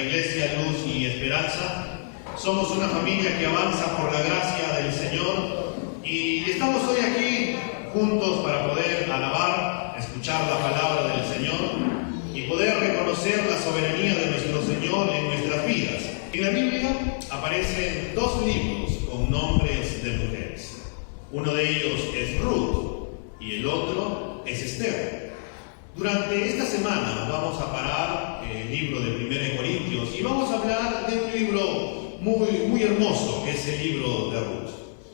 la Iglesia Luz y Esperanza. Somos una familia que avanza por la gracia del Señor y estamos hoy aquí juntos para poder alabar, escuchar la palabra del Señor y poder reconocer la soberanía de nuestro Señor en nuestras vidas. En la Biblia aparecen dos libros con nombres de mujeres. Uno de ellos es Ruth y el otro es Esther. Durante esta semana vamos a parar el libro de 1 Corintios y vamos a hablar de un libro muy hermoso, que es el libro de Ruth,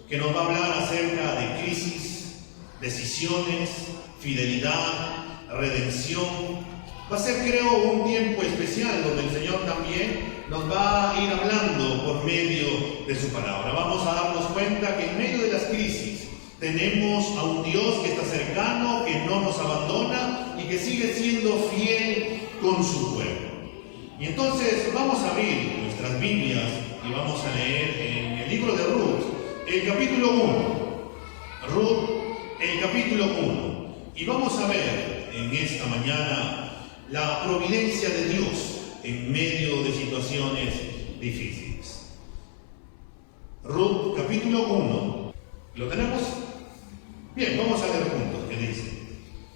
que nos va a hablar acerca de crisis, decisiones, fidelidad, redención. Va a ser, creo, un tiempo especial donde el Señor también nos va a ir hablando por medio de su palabra. Vamos a darnos cuenta que en medio de las crisis tenemos a un Dios que está cercano, que no nos abandona y que sigue siendo fiel con su pueblo. Y entonces vamos a abrir nuestras Biblias y vamos a leer en el libro de Ruth, el capítulo 1. Ruth, el capítulo 1. Y vamos a ver en esta mañana la providencia de Dios en medio de situaciones difíciles. Ruth, capítulo 1. ¿Lo tenemos? Bien, vamos a leer juntos. ¿Qué dice?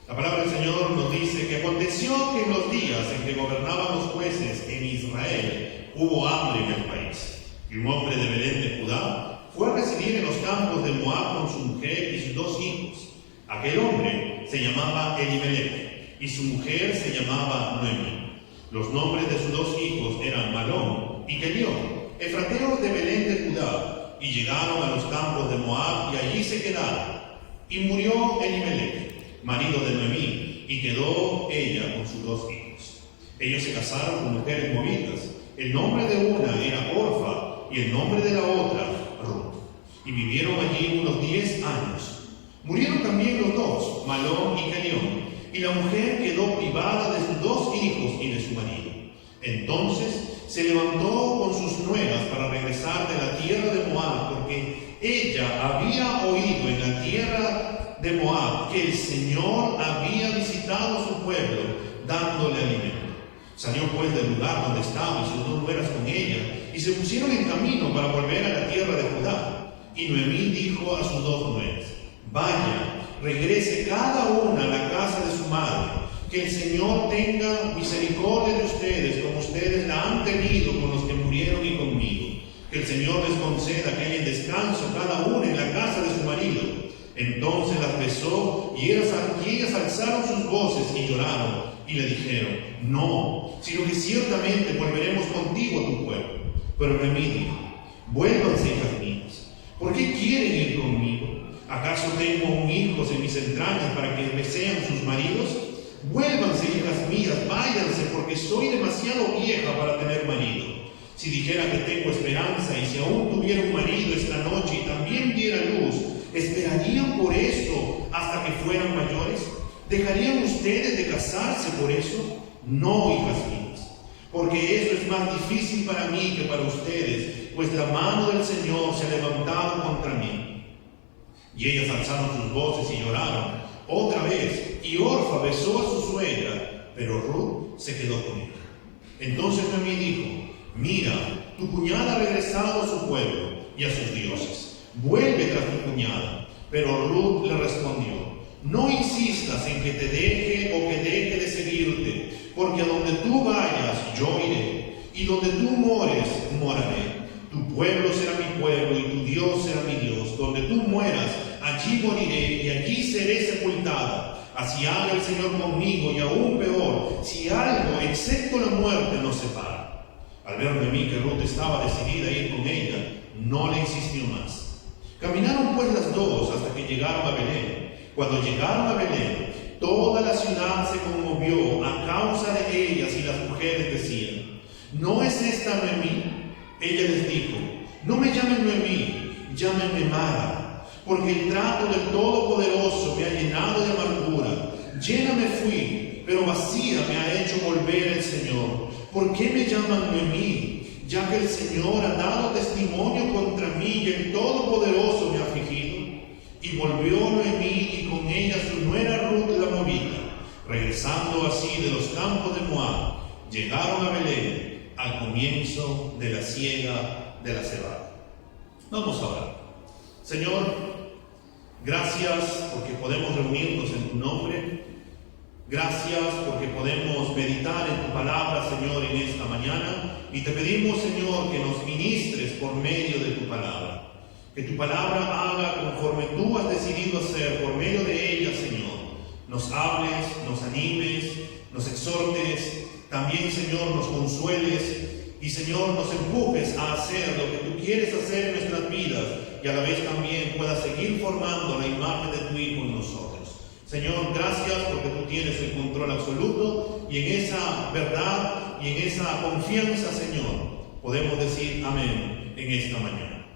La palabra del Señor nos dice que aconteció que en los días en que gobernaban los jueces en Israel hubo hambre en el país. Y un hombre de Belén de Judá fue a residir en los campos de Moab con su mujer y sus dos hijos. Aquel hombre se llamaba Elimelech y su mujer se llamaba Noemi. Los nombres de sus dos hijos eran Malón y Kelión, efrateos de Belén de Judá, y llegaron a los campos de Moab y allí se quedaron. Y murió Elimelech, marido de Noemí, y quedó ella con sus dos hijos. Ellos se casaron con mujeres moabitas. El nombre de una era Orfa y el nombre de la otra Ruth. Y vivieron allí unos 10 años. Murieron también los dos, Malón y Kelión, y la mujer quedó privada de sus dos hijos y de su marido. Entonces se levantó con sus nueras para regresar de la tierra de Moab, porque ella había oído en la tierra de Moab que el Señor había visitado a su pueblo, dándole alimento. Salió pues del lugar donde estaba y sus dos nueras con ella, y se pusieron en camino para volver a la tierra de Judá. Y Noemí dijo a sus dos nueras: vaya, regrese cada una a la casa de su madre, que el Señor tenga misericordia de ustedes como ustedes la han tenido con los que murieron y conmigo. Que el Señor les conceda que haya en descanso cada una en la casa de su marido. Entonces las besó y ellas alzaron sus voces y lloraron y le dijeron: no, sino que ciertamente volveremos contigo a tu pueblo. Pero Noemí dijo: vuélvanse, hijas mías, ¿por qué quieren ir conmigo? ¿Acaso tengo aún hijos en mis entrañas para que me sean sus maridos? Vuélvanse, hijas mías, váyanse, porque soy demasiado vieja para tener marido. Si dijera que tengo esperanza y si aún tuviera un marido esta noche y también diera luz, ¿esperarían por esto hasta que fueran mayores? ¿Dejarían ustedes de casarse por eso? No, hijas mías, porque eso es más difícil para mí que para ustedes, pues la mano del Señor se ha levantado contra mí. Y ellas alzaron sus voces y lloraron otra vez, y Orfa besó a su suegra, pero Ruth se quedó con ella. Entonces Noemí dijo: mira, tu cuñada ha regresado a su pueblo y a sus dioses. Vuelve tras tu cuñada. Pero Ruth le respondió: no insistas en que te deje o que deje de seguirte, porque a donde tú vayas yo iré, y donde tú mores moraré. Tu pueblo será mi pueblo y tu Dios será mi Dios. Donde tú mueras, allí moriré y allí seré sepultada. Así haga el Señor conmigo, y aún peor, si algo excepto la muerte nos separa. Al ver Noemí que Ruth estaba decidida a ir con ella, no le insistió más. Caminaron pues las dos hasta que llegaron a Belén. Cuando llegaron a Belén, toda la ciudad se conmovió a causa de ellas, y las mujeres decían: ¿no es esta Noemí? Ella les dijo: no me llamen Noemí, llámenme Mara, porque el trato del Todopoderoso me ha llenado de amargura. Llena me fui, pero vacía me ha hecho volver el Señor. ¿Por qué me llaman Noemí? Ya que el Señor ha dado testimonio contra mí y el Todopoderoso me ha afligido. Y volvió Noemí y con ella su nuera Ruth la Moabita, regresando así de los campos de Moab. Llegaron a Belén, al comienzo de la siega de la cebada. Vamos a orar. Señor, gracias porque podemos reunirnos en tu nombre. Gracias porque podemos meditar en tu palabra, Señor, en esta mañana. Y te pedimos, Señor, que nos ministres por medio de tu palabra. Que tu palabra haga conforme tú has decidido hacer por medio de ella, Señor. Nos hables, nos animes, nos exhortes. También, Señor, nos consueles. Y, Señor, nos empujes a hacer lo que tú quieres hacer en nuestras vidas. Y a la vez también puedas seguir formando la imagen de tu Hijo en nosotros. Señor, gracias porque tú tienes el control absoluto. Y en esa verdad y en esa confianza, Señor, podemos decir amén en esta mañana.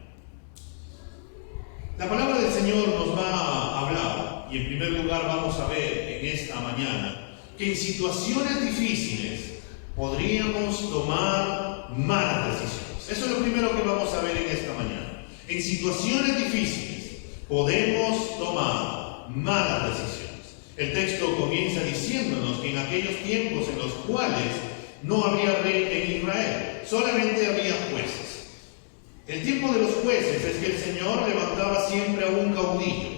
La palabra del Señor nos va a hablar, y en primer lugar vamos a ver en esta mañana, que en situaciones difíciles podríamos tomar malas decisiones. Eso es lo primero que vamos a ver en esta mañana. En situaciones difíciles podemos tomar malas decisiones. El texto comienza diciéndonos que en aquellos tiempos en los cuales no había rey en Israel, solamente había jueces. El tiempo de los jueces es que el Señor levantaba siempre a un caudillo.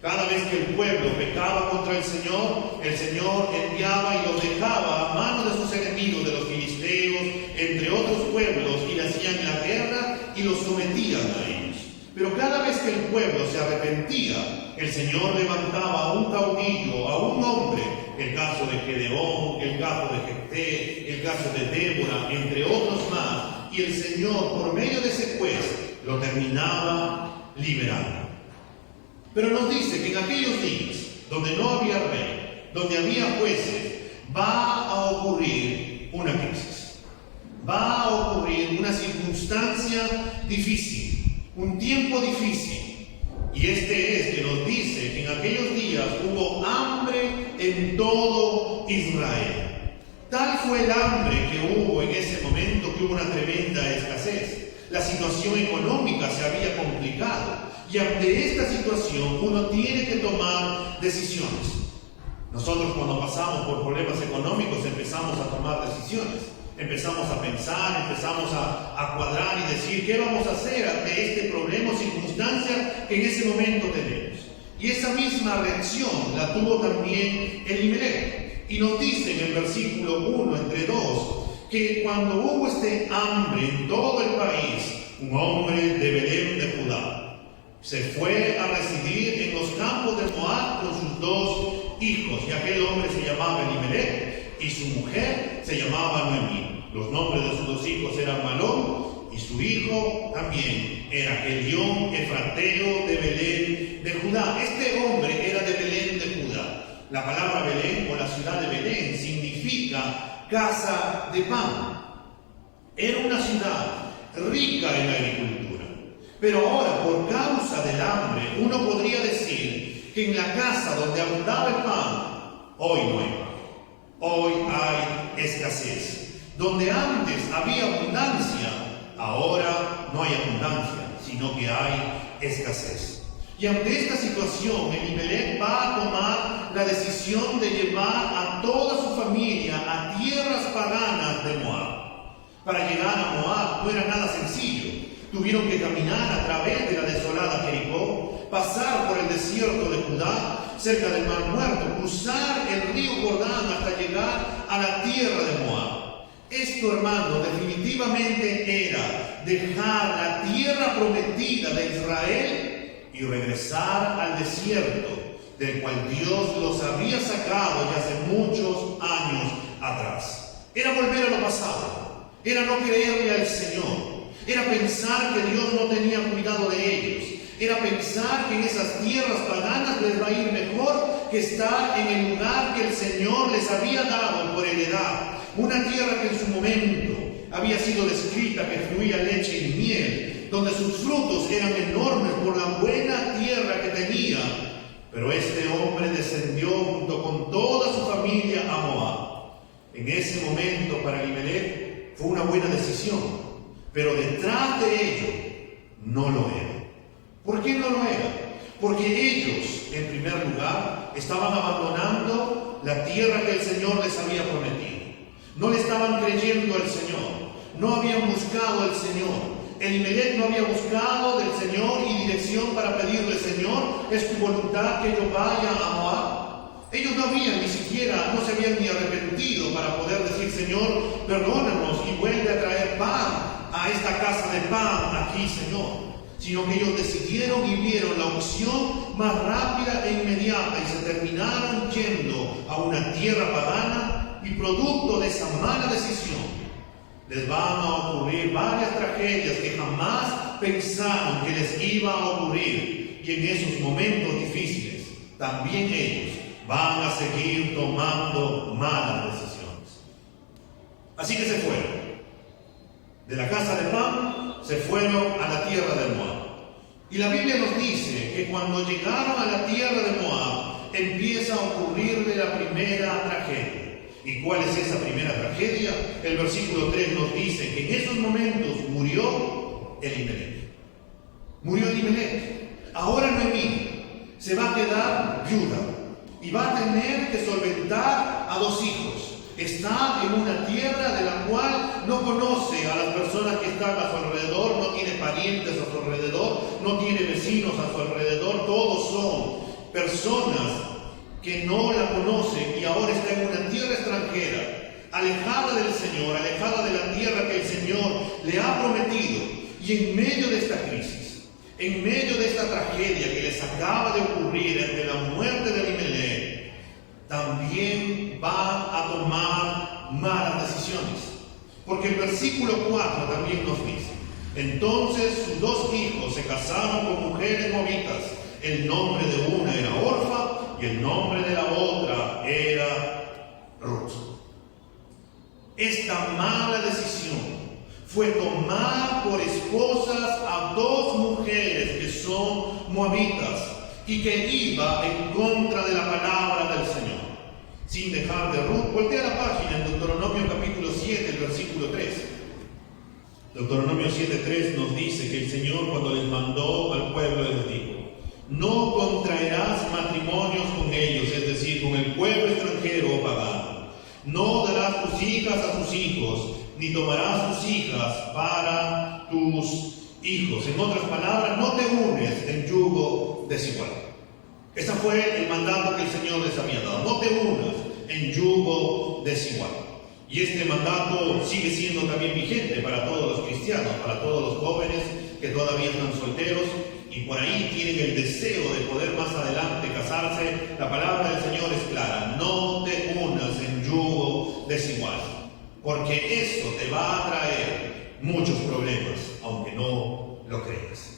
Cada vez que el pueblo pecaba contra el Señor enviaba y los dejaba a manos de sus enemigos, de los filisteos, entre otros pueblos, y le hacían la guerra y los sometían a ellos. Pero cada vez que el pueblo se arrepentía, el Señor levantaba a un caudillo, a un hombre, el caso de Gedeón, el caso de Jefté, el caso de Débora, entre otros más, y el Señor, por medio de ese juez, lo terminaba liberando. Pero nos dice que en aquellos días, donde no había rey, donde había jueces, va a ocurrir una crisis. Va a ocurrir una circunstancia difícil, un tiempo difícil. Y este es que nos dice que en aquellos días hubo hambre en todo Israel. Tal fue el hambre que hubo en ese momento que hubo una tremenda escasez. La situación económica se había complicado. Y ante esta situación uno tiene que tomar decisiones. Nosotros cuando pasamos por problemas económicos empezamos a tomar decisiones. Empezamos a pensar, empezamos a cuadrar y decir qué vamos a hacer ante este problema o circunstancia que en ese momento tenemos. Y esa misma reacción la tuvo también Elimelech. Y nos dice en el versículo 1, entre 2, que cuando hubo este hambre en todo el país, un hombre de Belén de Judá se fue a residir en los campos de Moab con sus 2 hijos. Y aquel hombre se llamaba Elimelech y su mujer se llamaba Noemí. Los nombres de sus 2 hijos eran Malón y su hijo también era Elión, efrateo de Belén de Judá. Este hombre era de Belén de Judá. La palabra Belén o la ciudad de Belén significa casa de pan. Era una ciudad rica en la agricultura. Pero ahora, por causa del hambre, uno podría decir que en la casa donde abundaba el pan, hoy no hay pan. Hoy hay escasez. Donde antes había abundancia, ahora no hay abundancia, sino que hay escasez. Y ante esta situación, Elimelech va a tomar la decisión de llevar a toda su familia a tierras paganas de Moab. Para llegar a Moab no era nada sencillo. Tuvieron que caminar a través de la desolada Jericó, pasar por el desierto de Judá, cerca del Mar Muerto, cruzar el río Jordán hasta llegar a la tierra de Moab. Esto, hermano, definitivamente era dejar la tierra prometida de Israel y regresar al desierto, del cual Dios los había sacado ya hace muchos años atrás. Era volver a lo pasado, era no creerle al Señor. Era pensar que Dios no tenía cuidado de ellos. Era pensar que en esas tierras paganas les va a ir mejor que estar en el lugar que el Señor les había dado por heredad. Una tierra que en su momento había sido descrita que fluía leche y miel, donde sus frutos eran enormes por la buena tierra que tenía. Pero este hombre descendió junto con toda su familia a Moab. En ese momento para Elimelech fue una buena decisión. Pero detrás de ello no lo era. ¿Por qué no lo era? Porque ellos, en primer lugar, estaban abandonando la tierra que el Señor les había prometido. No le estaban creyendo al Señor. no habían buscado al Señor. Elimelec no había buscado del Señor y dirección para pedirle: Señor, ¿es tu voluntad que yo vaya a Moab? Ellos no se habían ni arrepentido para poder decir: Señor, perdónanos y vuelve a traer pan a esta casa de pan aquí, Señor. Sino que ellos decidieron y vieron la opción más rápida e inmediata y se terminaron yendo a una tierra pagana, y producto de esa mala decisión les van a ocurrir varias tragedias que jamás pensaron que les iba a ocurrir. Y en esos momentos difíciles también ellos van a seguir tomando malas decisiones. Así que se fueron. De la casa de pan se fueron a la tierra de Moab. Y la Biblia nos dice que cuando llegaron a la tierra de Moab empieza a ocurrirle la primera tragedia. ¿Y cuál es esa primera tragedia? El versículo 3 nos dice que en esos momentos murió Elimelec. Murió Elimelec. Ahora Noemí se va a quedar viuda y va a tener que solventar a 2 hijos. Está en una tierra de la cual no conoce a las personas que están a su alrededor, no tiene parientes a su alrededor, no tiene vecinos a su alrededor, todos son personas que no la conoce, y ahora está en una tierra extranjera, alejada del Señor, alejada de la tierra que el Señor le ha prometido. Y en medio de esta crisis, en medio de esta tragedia que les acaba de ocurrir ante la muerte de Elimelec, también va a tomar malas decisiones. Porque el versículo 4 también nos dice: entonces sus 2 hijos se casaron con mujeres moabitas. El nombre de una era Orfa y el nombre de la otra era Ruth. Esta mala decisión fue tomar por esposas a 2 mujeres que son moabitas y que iba en contra de la palabra del Señor. Sin dejar de Ruth, voltea la página en Deuteronomio capítulo 7, el versículo 3. Deuteronomio 7:3 nos dice que el Señor, cuando les mandó al pueblo, les dijo: no contraerás matrimonios con ellos, es decir, con el pueblo extranjero o pagano. No darás tus hijas a sus hijos, ni tomarás tus hijas para tus hijos. En otras palabras, no te unes en yugo desigual. Ese fue el mandato que el Señor les había dado: no te unas en yugo desigual. Y este mandato sigue siendo también vigente para todos los cristianos, para todos los jóvenes que todavía están solteros y por ahí tienen el deseo de poder más adelante casarse. La palabra del Señor es clara: no te unas en yugo desigual, porque eso te va a traer muchos problemas, aunque no lo creas.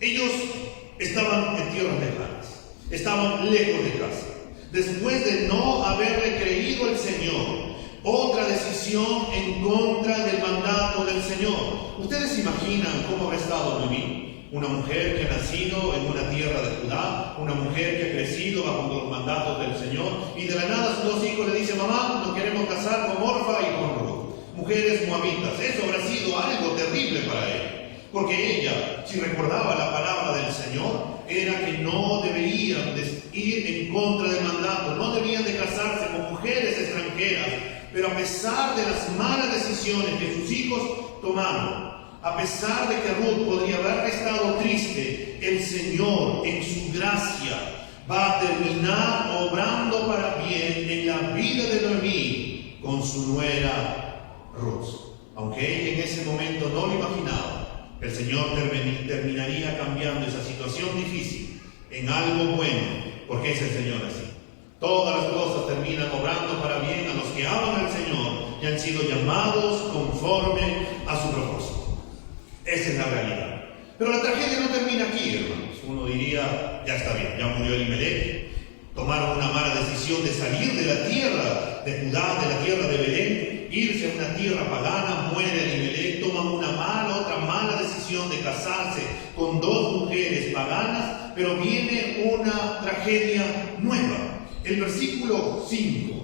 Ellos estaban en tierras lejanas, estaban lejos de casa. Después de no haberle creído al Señor, otra decisión en contra del mandato del Señor. ¿Ustedes imaginan cómo habrá estado Noemí? Una mujer que ha nacido en una tierra de Judá, una mujer que ha crecido bajo los mandatos del Señor, y de la nada sus 2 hijos le dicen: mamá, nos queremos casar con Orfa y con Ruth, mujeres moabitas. Eso habrá sido algo terrible para ella, porque ella, si recordaba la palabra del Señor, era que no deberían de ir en contra del mandato, no debían de casarse con mujeres extranjeras. Pero a pesar de las malas decisiones que sus hijos tomaron, a pesar de que Ruth podría haber estado triste, el Señor en su gracia va a terminar obrando para bien en la vida de Noemí con su nuera Ruth. Aunque ella en ese momento no lo imaginaba, el Señor terminaría cambiando esa situación difícil en algo bueno, porque es el Señor así. Todas las cosas terminan obrando para bien a los que aman al Señor y han sido llamados conforme a su propósito. Esa es la realidad. Pero la tragedia no termina aquí, hermanos. Uno diría: ya está bien, ya murió Elimelec, tomaron una mala decisión de salir de la tierra de Judá, de la tierra de Belén, irse a una tierra pagana, muere Elimelec, toman otra mala decisión de casarse con 2 mujeres paganas, pero viene una tragedia nueva. El versículo 5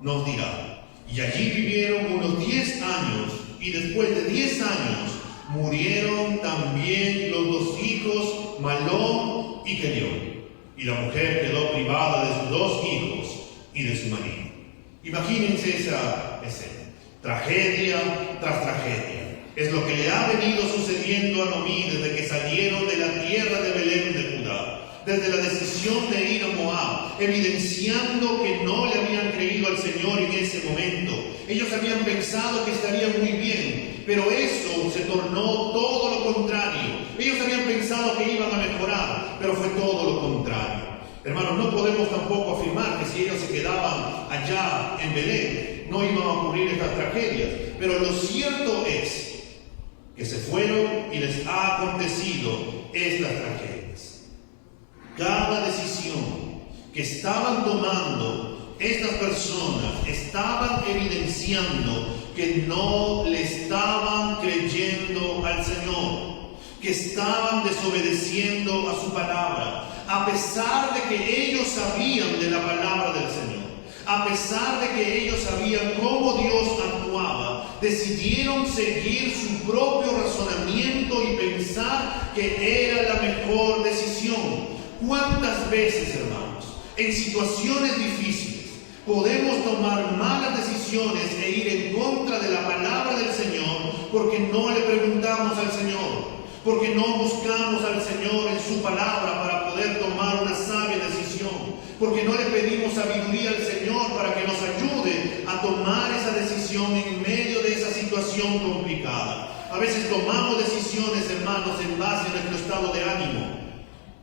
nos dirá: y allí vivieron unos 10 años, y después de 10 años murieron también los 2 hijos, Malón y Kelión, y la mujer quedó privada de sus 2 hijos y de su marido. Imagínense esa escena. tragedia tras tragedia. Es lo que le ha venido sucediendo a Noemí desde que salieron de la tierra de Belén de Judá, desde la decisión de ir a Moab, evidenciando que no le habían creído al Señor en ese momento. Ellos habían pensado que estaría muy bien, pero eso se tornó todo lo contrario. Ellos habían pensado que iban a mejorar, pero fue todo lo contrario. Hermanos, no podemos tampoco afirmar que si ellos se quedaban allá en Belén, no iban a ocurrir estas tragedias. Pero lo cierto es que se fueron y les ha acontecido estas tragedias. Cada decisión que estaban tomando estas personas estaban evidenciando que no le estaban creyendo al Señor, que estaban desobedeciendo a su palabra, a pesar de que ellos sabían de la palabra del Señor, a pesar de que ellos sabían cómo Dios actuaba, decidieron seguir su propio razonamiento y pensar que era la mejor decisión. ¿Cuántas veces, hermanos, en situaciones difíciles podemos tomar malas decisiones e ir en contra de la palabra del Señor porque no le preguntamos al Señor, porque no buscamos al Señor en su palabra para poder tomar una sabia decisión, porque no le pedimos sabiduría al Señor para que nos ayude a tomar esa decisión en medio de esa situación complicada? A veces tomamos decisiones, hermanos, en base a nuestro estado de ánimo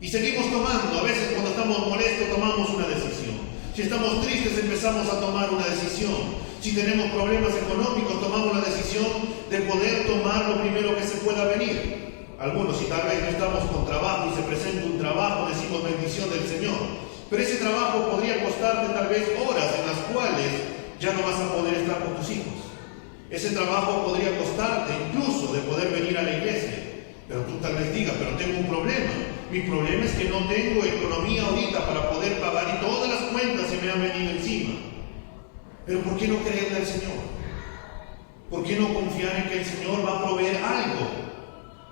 y seguimos tomando. A veces cuando estamos molestos tomamos una decisión. Si estamos tristes empezamos a tomar una decisión. Si tenemos problemas económicos tomamos la decisión de poder tomar lo primero que se pueda venir. Algunos, si tal vez no estamos con trabajo y se presenta un trabajo, decimos bendición del Señor. Pero ese trabajo podría costarte tal vez horas en las cuales ya no vas a poder estar con tus hijos. Ese trabajo podría costarte incluso de poder venir a la iglesia. Pero tú tal vez digas, pero tengo un problema. Mi problema es que no tengo economía ahorita para poder pagar y todas las cuentas se me han venido encima. Pero ¿por qué no creerle al Señor? ¿Por qué no confiar en que el Señor va a proveer algo?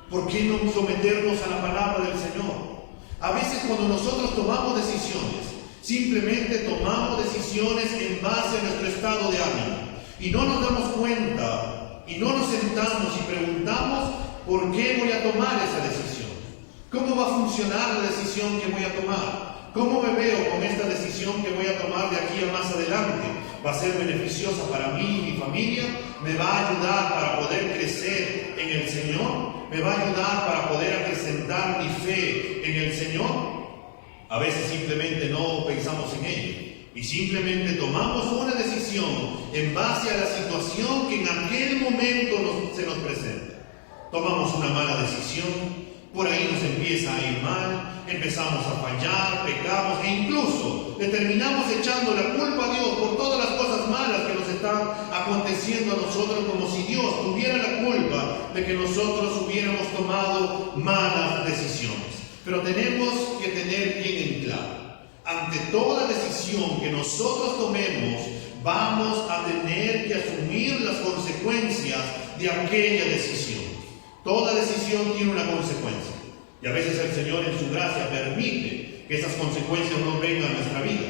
¿Por qué no someternos a la palabra del Señor? A veces cuando nosotros tomamos decisiones, simplemente tomamos decisiones en base a nuestro estado de ánimo. Y no nos damos cuenta, y no nos sentamos y preguntamos, ¿por qué voy a tomar esa decisión? ¿Cómo va a funcionar la decisión que voy a tomar? ¿Cómo me veo con esta decisión que voy a tomar de aquí a más adelante? ¿Va a ser beneficiosa para mí y mi familia? ¿Me va a ayudar para poder crecer en el Señor? ¿Me va a ayudar para poder acrecentar mi fe en el Señor? A veces simplemente no pensamos en ello y simplemente tomamos una decisión en base a la situación que en aquel momento se nos presenta. Tomamos una mala decisión, por ahí nos empieza a ir mal, empezamos a fallar, pecamos e incluso le terminamos echando la culpa a Dios por todas las cosas malas que nos están aconteciendo a nosotros, como si Dios tuviera la culpa de que nosotros hubiéramos tomado malas decisiones. Pero tenemos que tener bien en claro, ante toda decisión que nosotros tomemos, vamos a tener que asumir las consecuencias de aquella decisión. Toda decisión tiene una consecuencia. Y a veces el Señor en su gracia permite que esas consecuencias no vengan a nuestra vida.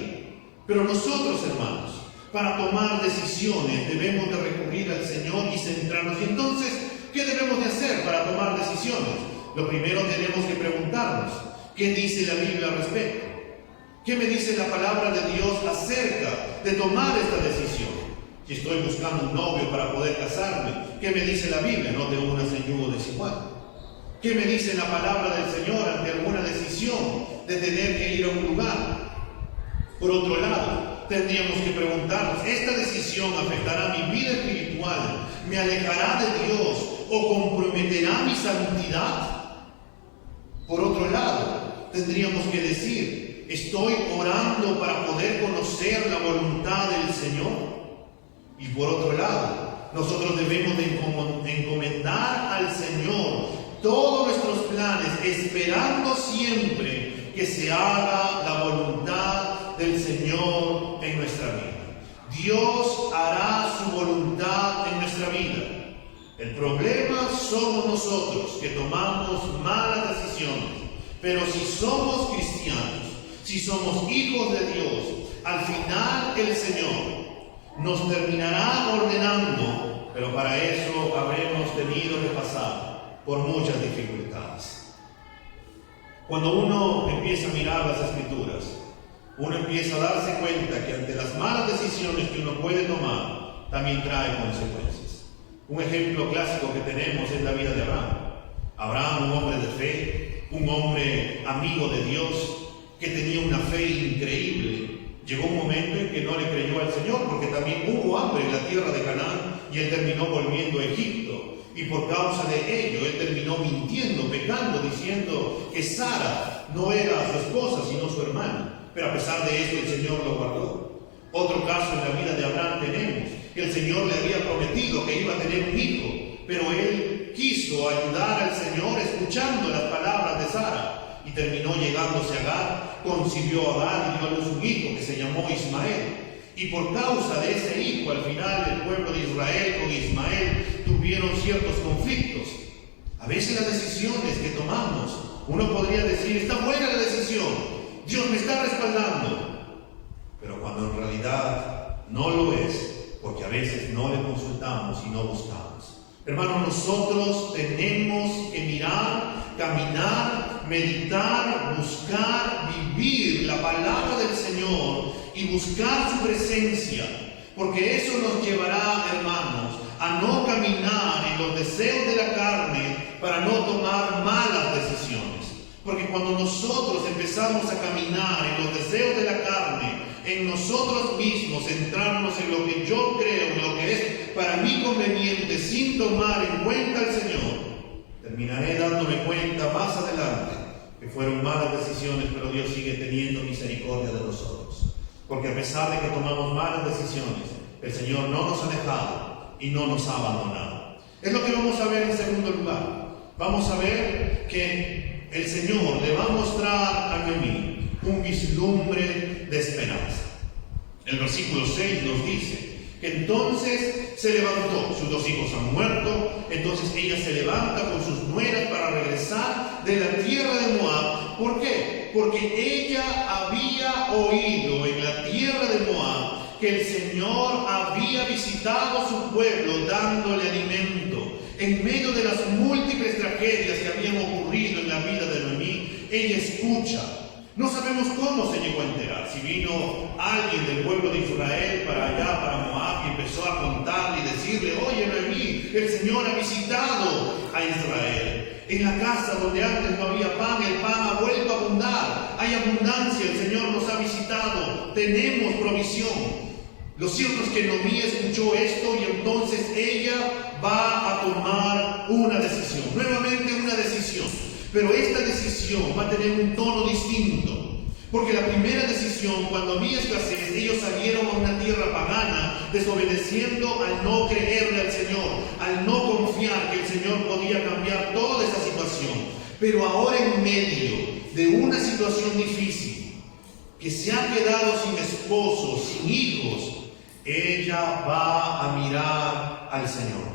Pero nosotros, hermanos, para tomar decisiones debemos de recurrir al Señor y centrarnos. Y entonces, ¿qué debemos de hacer para tomar decisiones? Lo primero tenemos que preguntarnos, ¿qué dice la Biblia al respecto? ¿Qué me dice la palabra de Dios acerca de tomar esta decisión? Si estoy buscando un novio para poder casarme, ¿qué me dice la Biblia? No te unas en yugo desigual. ¿Qué me dice la palabra del Señor ante alguna decisión de tener que ir a un lugar? Por otro lado, tendríamos que preguntarnos, ¿esta decisión afectará mi vida espiritual? ¿Me alejará de Dios o comprometerá mi santidad? Por otro lado, tendríamos que decir, ¿estoy orando para poder conocer la voluntad del Señor? Y por otro lado, nosotros debemos de encomendar al Señor todos nuestros planes, esperando siempre que se haga la voluntad del Señor en nuestra vida. Dios hará su voluntad en nuestra vida. El problema somos nosotros que tomamos malas decisiones. Pero si somos cristianos, si somos hijos de Dios, al final el Señor nos terminará ordenando pero para eso habremos tenido que pasar por muchas dificultades. Cuando uno empieza a mirar las Escrituras, uno empieza a darse cuenta que ante las malas decisiones que uno puede tomar, también trae consecuencias. Un ejemplo clásico que tenemos es la vida de Abraham. Abraham, un hombre de fe, un hombre amigo de Dios, que tenía una fe increíble. Llegó un momento en que no le creyó al Señor, porque también hubo hambre en la tierra de Canaán, y él terminó volviendo a Egipto. Y por causa de ello, él terminó mintiendo, pecando, diciendo que Sara no era su esposa, sino su hermana. Pero a pesar de esto, el Señor lo guardó. Otro caso en la vida de Abraham tenemos, que el Señor le había prometido que iba a tener un hijo, pero él quiso ayudar al Señor escuchando las palabras de Sara, y terminó llegándose a Agar, concibió a Agar y dio a luz un hijo que se llamó Ismael. Y por causa de ese hijo, al final el pueblo de Israel con Ismael tuvieron ciertos conflictos. A veces las decisiones que tomamos, uno podría decir, está buena la decisión, Dios me está respaldando. Pero cuando en realidad no lo es, porque a veces no le consultamos y no buscamos. Hermanos, nosotros tenemos que mirar, caminar, meditar, buscar, vivir la palabra del Señor y buscar su presencia, porque eso nos llevará, hermanos, a no caminar en los deseos de la carne para no tomar malas decisiones. Porque cuando nosotros empezamos a caminar en los deseos de la carne, en nosotros mismos, centrarnos en lo que yo creo, en lo que es para mí conveniente, sin tomar en cuenta al Señor, terminaré dándome cuenta más adelante que fueron malas decisiones, pero Dios sigue teniendo misericordia de nosotros. Porque a pesar de que tomamos malas decisiones, el Señor no nos ha dejado y no nos ha abandonado. Es lo que vamos a ver en segundo lugar. Vamos a ver que el Señor le va a mostrar a Noemí un vislumbre de esperanza. El versículo 6 nos dice que entonces se levantó, sus 2 hijos han muerto, entonces ella se levanta con sus nueras para regresar de la tierra de Moab. ¿Por qué? Porque ella había oído en la tierra de Moab que el Señor había visitado a su pueblo dándole alimento. En medio de las múltiples tragedias que habían ocurrido en la vida de Noemí, ella escucha. No sabemos cómo se llegó a enterar, si vino alguien del pueblo de Israel para allá, para Moab, y empezó a contarle y decirle, oye Noemí, el Señor ha visitado a Israel. En la casa donde antes no había pan, el pan ha vuelto a abundar. Hay abundancia, el Señor nos ha visitado, tenemos provisión. Lo cierto es que Noemí escuchó esto y entonces ella va a tomar una decisión, nuevamente una decisión. Pero esta decisión va a tener un tono distinto, porque la primera decisión, cuando había escasez, ellos salieron a una tierra pagana, desobedeciendo al no creerle al Señor, al no confiar que el Señor podía cambiar toda esa situación. Pero ahora, en medio de una situación difícil, que se ha quedado sin esposo, sin hijos, ella va a mirar al Señor,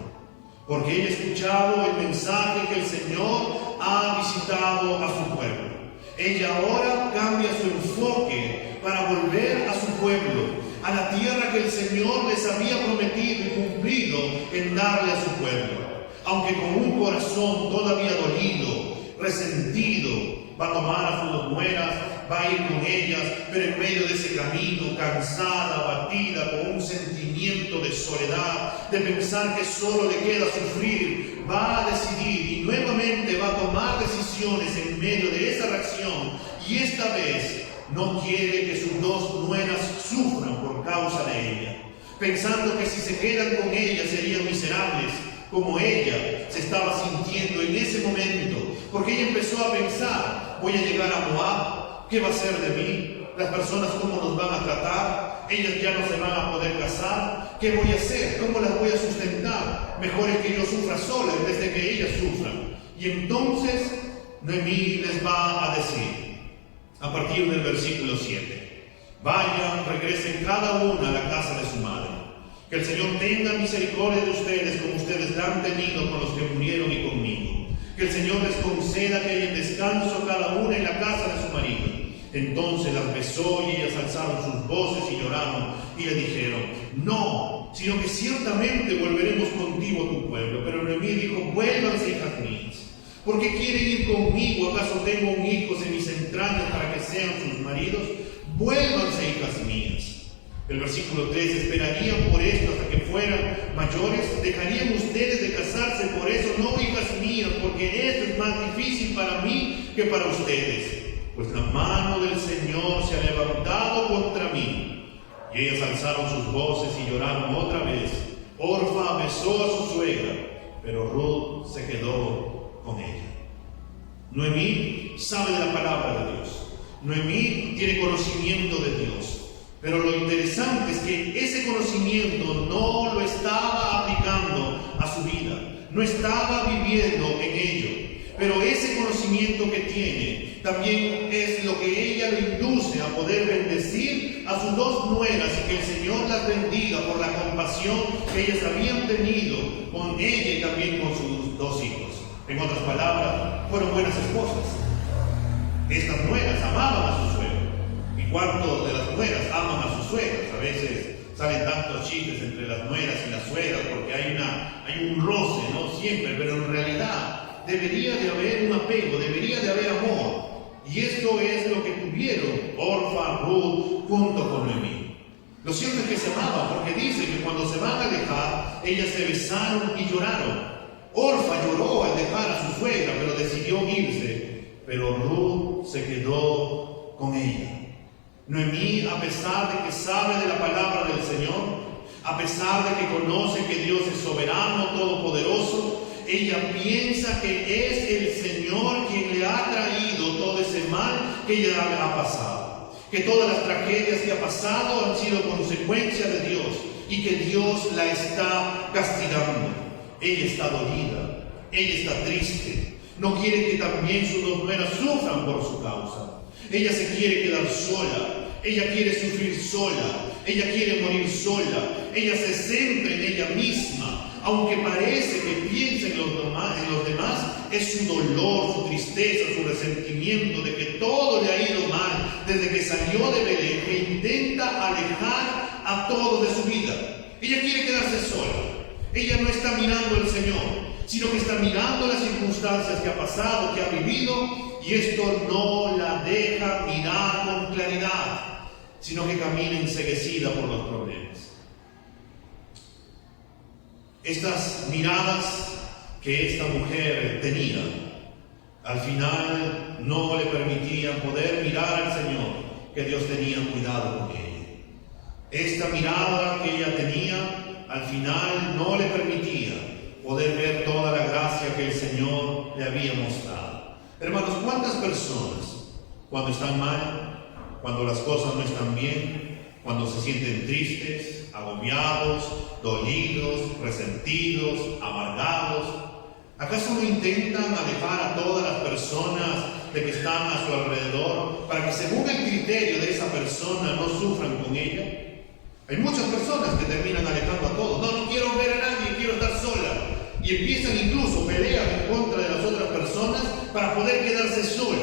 porque ella ha escuchado el mensaje que el Señor ha visitado a su pueblo. Ella ahora cambia su enfoque para volver a su pueblo, a la tierra que el Señor les había prometido y cumplido en darle a su pueblo. Aunque con un corazón todavía dolido, resentido, va a tomar a sus 2 nueras, va a ir con ellas, pero en medio de ese camino, cansada, abatida, con un sentimiento de soledad, de pensar que solo le queda sufrir, va a decidir y nuevamente va a tomar decisiones en medio de esa reacción, y esta vez no quiere que sus 2 nueras sufran por causa de ella, pensando que si se quedan con ella serían miserables, como ella se estaba sintiendo en ese momento, porque ella empezó a pensar, voy a llegar a Moab, ¿qué va a ser de mí? Las personas, ¿cómo nos van a tratar? Ellas ya no se van a poder casar. ¿Qué voy a hacer? ¿Cómo las voy a sustentar? Mejor es que yo sufra sola en vez de que ellas sufran. Y entonces Noemí les va a decir, a partir del versículo 7, vayan, regresen cada una a la casa de su madre. Que el Señor tenga misericordia de ustedes como ustedes la han tenido con los que murieron y conmigo. Que el Señor les conceda que hayan descanso cada una en la casa de su marido. Entonces las besó y ellas alzaron sus voces y lloraron y le dijeron, no, sino que ciertamente volveremos contigo ¿Por qué quieren ir conmigo? ¿Acaso tengo hijos en mis entrañas para que sean sus maridos? Vuélvanse, hijas mías. El versículo 3, ¿esperarían por esto hasta que fueran mayores? ¿Dejarían ustedes de casarse por eso? No, hijas mías, porque esto es más difícil para mí que para ustedes. Pues la mano del Señor se ha levantado contra mí. Y ellas alzaron sus voces y lloraron otra vez. Orfa besó a su suegra, pero Ruth se quedó con ella. Noemí sabe de la palabra de Dios. Noemí tiene conocimiento de Dios. Pero lo interesante es que ese conocimiento no lo estaba aplicando a su vida. No estaba viviendo en ello. Pero ese conocimiento que tiene también es lo que ella lo induce a poder bendecir a sus dos nueras y que el Señor las bendiga por la compasión que ellas habían tenido con ella y también con sus dos hijos. En otras palabras, fueron buenas esposas. Estas nueras amaban a su suegro. ¿Y cuántos de las nueras aman a sus suegras? A veces salen tantos chistes entre las nueras y las suegras porque hay un roce, ¿no? Siempre, pero en realidad debería de haber un apego, debería de haber amor. Y esto es lo que tuvieron Orfa, Ruth, junto con Noemí. Lo cierto es que se amaban, porque dice que cuando se van a dejar, ellas se besaron y lloraron. Orfa lloró al dejar a su suegra, pero decidió irse. Pero Ruth se quedó con ella. Noemí, a pesar de que sabe de la palabra del Señor, a pesar de que conoce que Dios es soberano, todopoderoso, ella piensa que es el Señor quien le ha traído todo ese mal que ella ha pasado. Que todas las tragedias que ha pasado han sido consecuencia de Dios y que Dios la está castigando. Ella está dolida, ella está triste. No quiere que también sus dos nueras sufran por su causa. Ella se quiere quedar sola, ella quiere sufrir sola, ella quiere morir sola, ella se centra en ella misma. Aunque parece que piensa en los demás, es su dolor, su tristeza, su resentimiento de que todo le ha ido mal desde que salió de Belén, que intenta alejar a todos de su vida. Ella quiere quedarse sola. Ella no está mirando al Señor, sino que está mirando las circunstancias que ha pasado, que ha vivido, y esto no la deja mirar con claridad, sino que camina enceguecida por los problemas. Estas miradas que esta mujer tenía, al final no le permitían poder mirar al Señor, que Dios tenía cuidado con ella. Esta mirada que ella tenía, al final no le permitía poder ver toda la gracia que el Señor le había mostrado. Hermanos, ¿cuántas personas, cuando están mal, cuando las cosas no están bien, cuando se sienten tristes, agobiados, dolidos, resentidos, amargados, ¿acaso no intentan alejar a todas las personas de que están a su alrededor para que según el criterio de esa persona no sufran con ella? Hay muchas personas que terminan alejando a todos. No quiero ver a nadie, quiero estar sola. Y empiezan incluso peleas en contra de las otras personas para poder quedarse sola,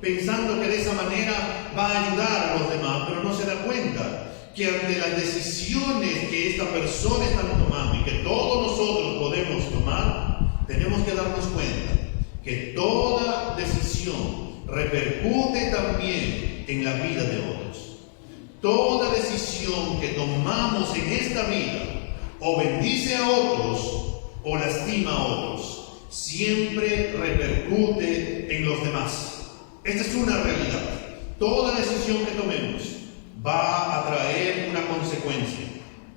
pensando que de esa manera va a ayudar a los demás, pero no se da cuenta que ante las decisiones que esta persona está tomando y que todos nosotros podemos tomar, tenemos que darnos cuenta que toda decisión repercute también en la vida de otros. Toda decisión que tomamos en esta vida o bendice a otros o lastima a otros, siempre repercute en los demás. Esta es una realidad. Toda decisión que tomemos va a traer una consecuencia.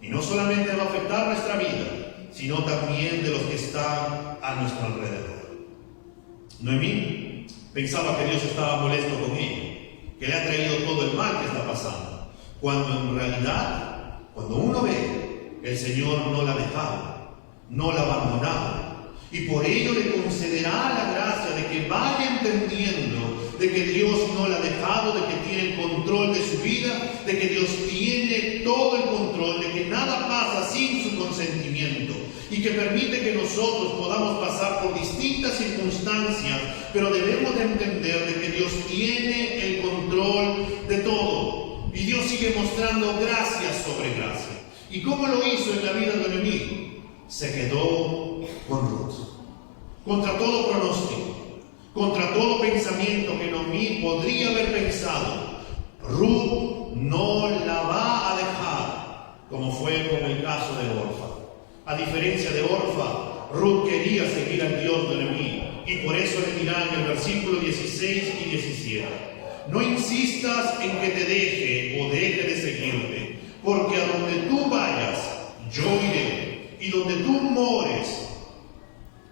Y no solamente va a afectar nuestra vida, sino también de los que están a nuestro alrededor. Noemí pensaba que Dios estaba molesto con ella, que le ha traído todo el mal que está pasando, cuando en realidad, cuando uno ve, el Señor no la ha dejado, no la ha abandonado, y por ello le concederá la gracia de que vaya entendiendo de que Dios no la ha dejado, de que tiene el control de su vida, de que Dios tiene todo el control, de que nada pasa sin su consentimiento y que permite que nosotros podamos pasar por distintas circunstancias, pero debemos de entender de que Dios tiene el control de todo y Dios sigue mostrando gracia sobre gracia. ¿Y cómo lo hizo en la vida de Noemí? Se quedó con Ruth, contra todo pronóstico. Contra todo pensamiento que Noemí podría haber pensado, Ruth no la va a dejar, como fue con el caso de Orfa. A diferencia de Orfa, Ruth quería seguir al Dios de Noemí, y por eso le dirá en el versículo 16 y 17: no insistas en que te deje o deje de seguirte, porque a donde tú vayas, yo iré, y donde tú mores,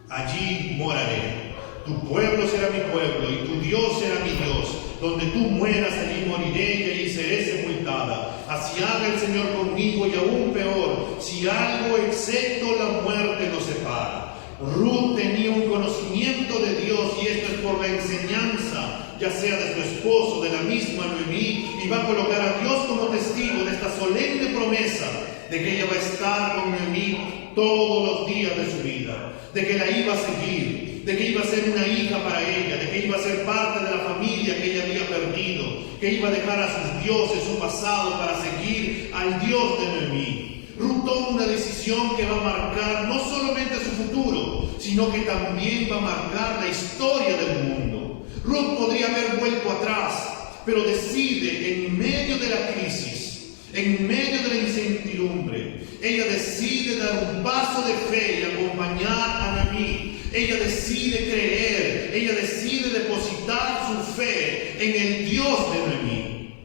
allí moraré. Tu pueblo será mi pueblo, y tu Dios será mi Dios. Donde tú mueras, allí moriré, y allí seré sepultada. Así haga el Señor conmigo, y aún peor, si algo excepto la muerte nos separa. Ruth tenía un conocimiento de Dios, y esto es por la enseñanza, ya sea de su esposo, de la misma Noemí, y va a colocar a Dios como testigo de esta solemne promesa de que ella va a estar con Noemí todos los días de su vida, de que la iba a seguir, de que iba a ser una hija para ella, de que iba a ser parte de la familia que ella había perdido, que iba a dejar a sus dioses, su pasado, para seguir al Dios de Noemí. Ruth toma una decisión que va a marcar no solamente su futuro, sino que también va a marcar la historia del mundo. Ruth podría haber vuelto atrás, pero decide en medio de la crisis, en medio de la incertidumbre, ella decide dar un paso de fe y acompañar a Noemí. Ella decide creer, ella decide depositar su fe en el Dios de Noemí.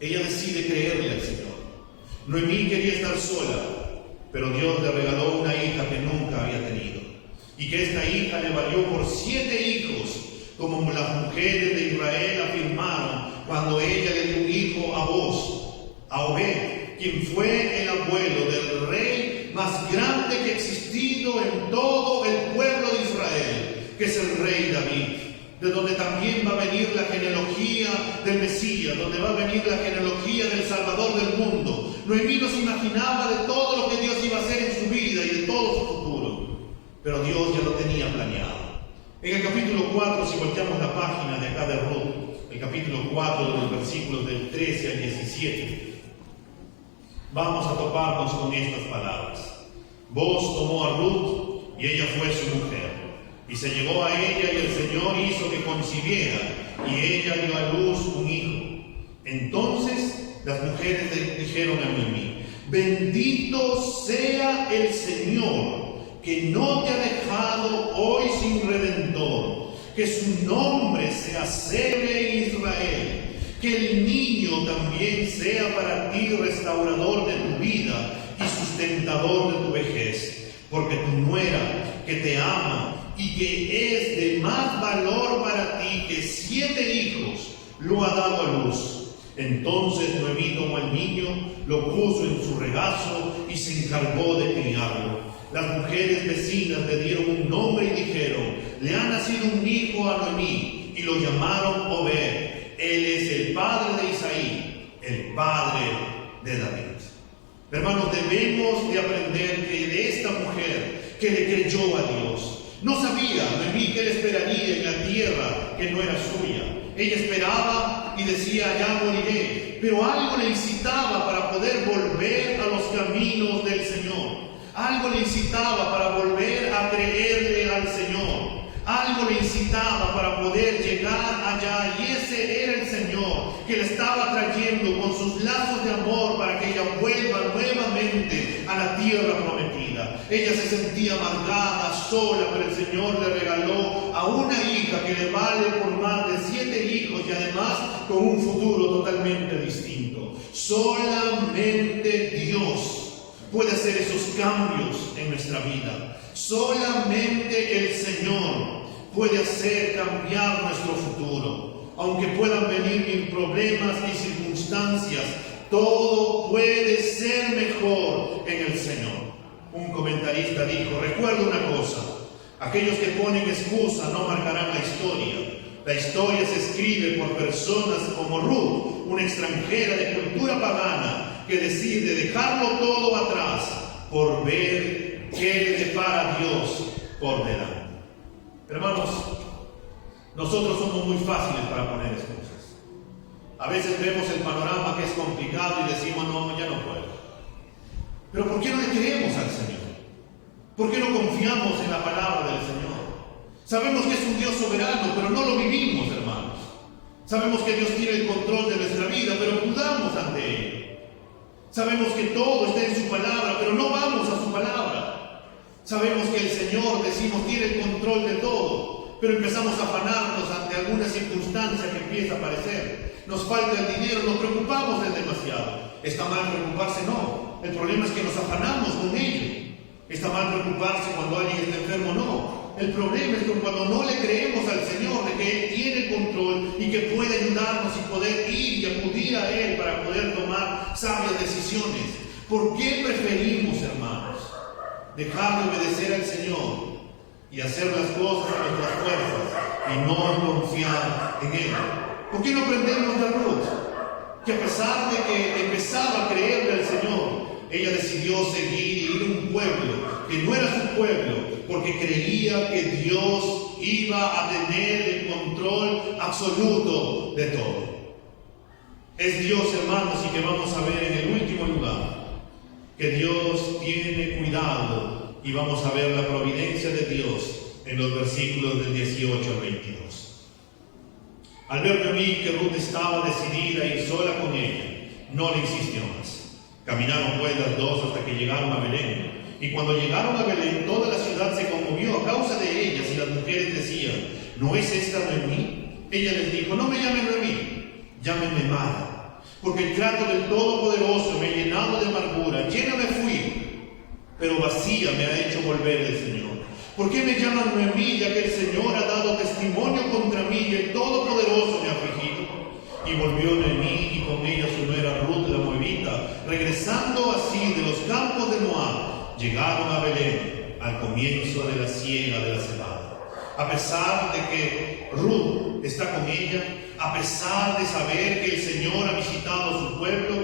Ella decide creerle al Señor. Noemí quería estar sola, pero Dios le regaló una hija que nunca había tenido, y que esta hija le valió por 7 hijos, como las mujeres de Israel afirmaron cuando ella le dio un hijo a Boz, a Obed, quien fue el abuelo del rey más grande que ha existido en todo el pueblo de Israel, que es el rey David, de donde también va a venir la genealogía del Mesías, donde va a venir la genealogía del Salvador del mundo. Noemí no se imaginaba de todo lo que Dios iba a hacer en su vida y de todo su futuro, pero Dios ya lo tenía planeado. En el capítulo 4, si volteamos la página de acá de Ruth, el capítulo 4, de los versículos del 13 al 17, vamos a toparnos con estas palabras. Boz tomó a Ruth y ella fue su mujer, y se llegó a ella, y el Señor hizo que concibiera, y ella dio a luz un hijo. Entonces las mujeres le dijeron a Noemí: bendito sea el Señor, que no te ha dejado hoy sin redentor, que su nombre sea célebre en Israel, que el niño también sea para ti restaurador de tu vida y sustentador de tu vejez, porque tu nuera, que te ama y que es de más valor para ti que 7 hijos, lo ha dado a luz. Entonces Noemí tomó al niño, lo puso en su regazo y se encargó de criarlo. Las mujeres vecinas le dieron un nombre y dijeron: le ha nacido un hijo a Noemí, y lo llamaron Obed. Él es el padre de Isaí, el padre de David. Hermanos, debemos de aprender que de esta mujer que le creyó a Dios, no sabía Noemí que él esperaría en la tierra que no era suya. Ella esperaba y decía: ya moriré, pero algo le incitaba para poder volver a los caminos del Señor. Algo le incitaba para volver a creerle al Señor. Algo le incitaba para poder llegar allá, y ese era el Señor que le estaba trayendo con sus lazos de amor para que ella vuelva nuevamente a la tierra prometida. Ella se sentía amargada, sola, pero el Señor le regaló a una hija que le vale por más de 7 hijos, y además con un futuro totalmente distinto. Solamente Dios puede hacer esos cambios en nuestra vida. Solamente el Señor puede hacer cambiar nuestro futuro. Aunque puedan venir mil problemas y circunstancias, todo puede ser mejor en el Señor. Un comentarista dijo: recuerda una cosa, aquellos que ponen excusa no marcarán la historia. La historia se escribe por personas como Ruth, una extranjera de cultura pagana, que decide dejarlo todo atrás por ver qué le depara a Dios por delante. Hermanos, nosotros somos muy fáciles para poner excusas. A veces vemos el panorama que es complicado y decimos: no, ya no puedo. Pero ¿por qué no le creemos al Señor? ¿Por qué no confiamos en la palabra del Señor? Sabemos que es un Dios soberano, pero no lo vivimos, hermanos. Sabemos que Dios tiene el control de nuestra vida, pero dudamos ante Él. Sabemos que todo está en su palabra, pero no vamos a su palabra. Sabemos que el Señor, decimos, tiene el control de todo, pero empezamos a afanarnos ante alguna circunstancia que empieza a aparecer. Nos falta el dinero, nos preocupamos de demasiado. ¿Está mal preocuparse? No. El problema es que nos afanamos con ello. ¿Está mal preocuparse cuando alguien está enfermo? No. El problema es que cuando no le creemos al Señor de que Él tiene el control y que puede ayudarnos y poder ir y acudir a Él para poder tomar sabias decisiones. ¿Por qué preferimos, hermanos, dejar de obedecer al Señor y hacer las cosas a nuestras fuerzas y no confiar en Él? ¿Por qué no aprendemos de Ruth? Que a pesar de que empezaba a creerle al Señor, ella decidió seguir y ir a un pueblo que no era su pueblo, porque creía que Dios iba a tener el control absoluto de todo. Es Dios, hermanos, y que vamos a ver en el último lugar, que Dios tiene cuidado, y vamos a ver la providencia de Dios en los versículos del 18 al 22. Al ver Noemí que Ruth estaba decidida a ir sola con ella, no le insistió más. Caminaron pues las dos hasta que llegaron a Belén. Y cuando llegaron a Belén, toda la ciudad se conmovió a causa de ellas, y las mujeres decían: ¿no es esta Noemí? Ella les dijo: no me llamen Noemí, llámenme Mara, porque el trato del Todopoderoso me ha llenado de amargura. Llena me fui, pero vacía me ha hecho volver el Señor. ¿Por qué me llaman Noemí, ya que el Señor ha dado testimonio contra mí y el Todopoderoso me ha afligido? Y volvió Noemí y con ella su nuera Ruth la moabita, regresando así de los campos de Moab. Llegaron a Belén al comienzo de la siega de la cebada. A pesar de que Ruth está con ella, a pesar de saber que el Señor ha visitado su pueblo,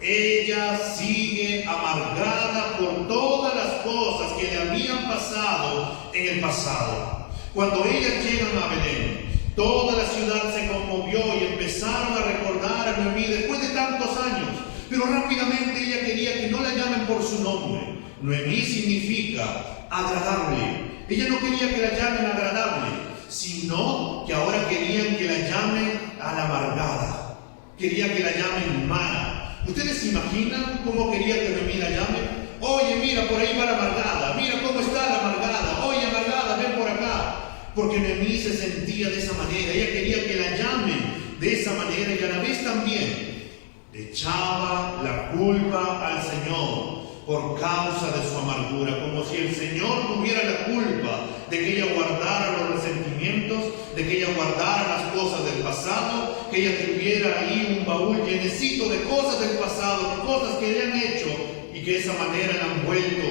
ella sigue amargada por todas las cosas que le habían pasado en el pasado. Cuando ellas llegan a Belén, toda la ciudad se conmovió y empezaron a recordar a Noemí después de tantos años, pero rápidamente ella quería que no la llamen por su nombre. Noemí significa agradable. Ella no quería que la llamen agradable, sino que ahora querían que la llamen a la amargada. Quería que la llamen Mara. ¿Ustedes se imaginan cómo quería que Noemí la llame? Oye, mira, por ahí va la amargada. Mira cómo está la amargada. Oye, amargada, ven por acá. Porque Noemí se sentía de esa manera. Ella quería que la llamen de esa manera, y a la vez también le echaba la culpa al Señor por causa de su amargura, como si el Señor tuviera la culpa de que ella guardara los resentimientos, de que ella guardara las cosas del pasado, que ella tuviera ahí un baúl llenecito de cosas del pasado, de cosas que le han hecho, y que de esa manera la han vuelto